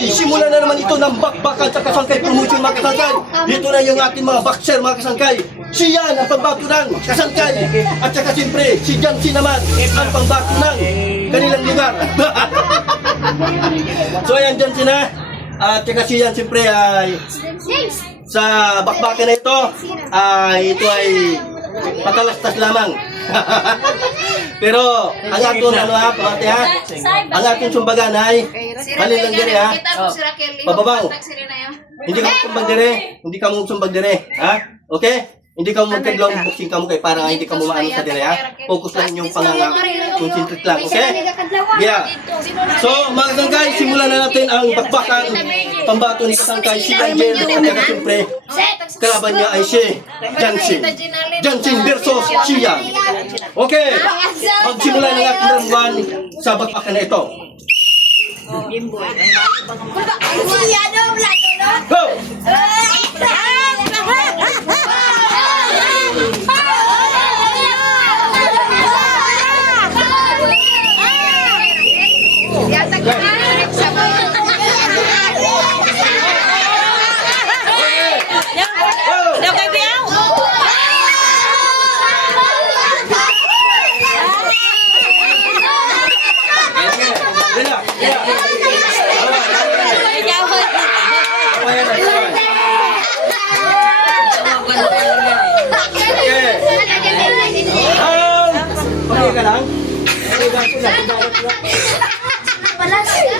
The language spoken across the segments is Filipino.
kasangkay, simulan na naman ito ng bakbakan sa kasangkay promotion mga kasangkay. Dito na yung ating mga boxer mga kasangkay. Si Yan ang pangbato ng kasangkay. At saka siyempre, si Jancy naman ang pangbato ng kanilang lugar. So ayan Jancy na. At saka si Yan siyempre ay sa bakbakan na ito ito ay patalastas lamang. Pero ang ating ang ating sumbagan ay malilang dire ha. Pababang. Hindi ka magsumbag dire, hindi ka magsumbag dire, ha? Okay? Hindi ka magkaglaw boxing ka mo kay para hindi ka maano sa dire ha. Focus lang yung concentrate lang, okay? Yeah. So, mga kasangkay, simulan na natin ang bakbakan pambato ni kasangkay si Angel at saka siyempre kalaban niya ay si Jancy. Jancy versus Siya. Okay. Magsimula na natin ang round sa bakbakan na ito. Go! Ka lang?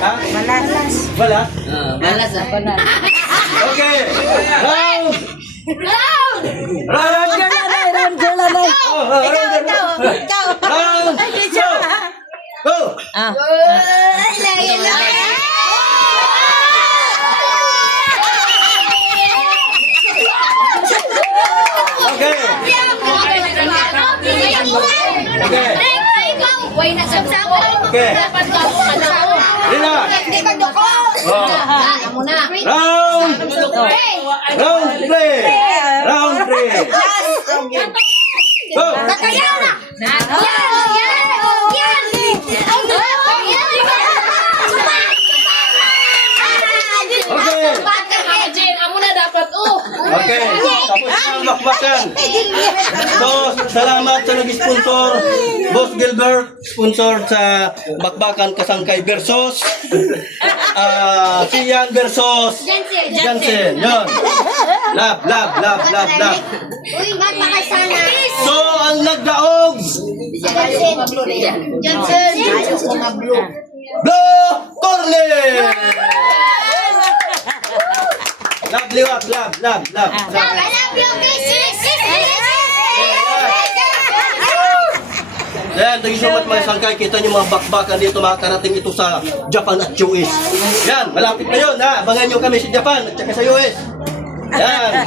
Ha? Balas. Balas? Balas ah. Okay. Round! Round! Round! Go! Okay. Okay. Okay. Rina. Round. Round 3. Round 3. Go. Okay, tapos na ang bakbakan. So, salamat sa nag-sponsor, Boss Gilbert, sponsor sa bakbakan kasangkay versus si Yan versus Jancy. Yun. Love. So, ang nagdaog Blue Corner! Love. Yan, thank you so much mga sangkay. Kita nyo mga bakbakan dito, makakarating ito sa Japan at US. Yan, malapit na yun ha. Abangan nyo kami sa Japan at saka sa US. Yan.